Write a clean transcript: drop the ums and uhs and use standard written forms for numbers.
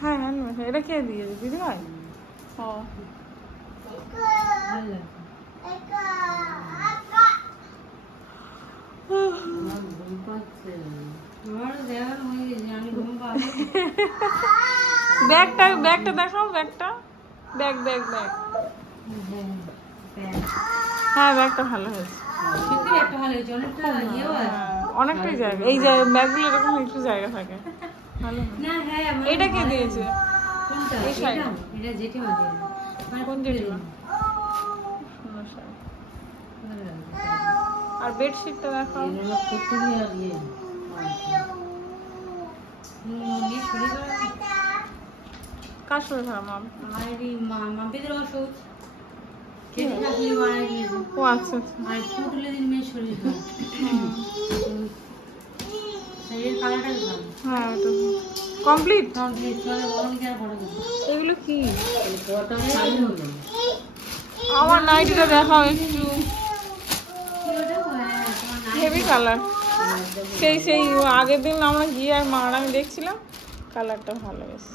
হ্যাঁ হ্যান্ডমেড, এটা কে দিয়েছে? দিদি ভাই? ও ব্যাগটা ব্যাগটা দেখাও, ব্যাগটা ব্যাগ ব্যাগ ব্যাগ। হ্যাঁ ব্যাগটা ভালো হয়েছে, অনেকটাই জায়গা। এই যে ব্যাগগুলো এরকম একটু জায়গা থাকে, ভালো। এটা কে দিয়েছে? এই সাইড কোন জেঠিমা? আর বেডশিটটা দেখাও। কার শরীর খারাপ? মাম্পিদের ওষুধ ও আচ্ছা আচ্ছা। হ্যাঁ এটা কমপ্লিট। এগুলো কি? আমার নাইটিটা দেখাও একটু, হেভি কালার। সেই সেই আগের দিন আমরা গিয়ে আর মা আর আমি দেখছিলাম, কালারটা ভালো বেশ।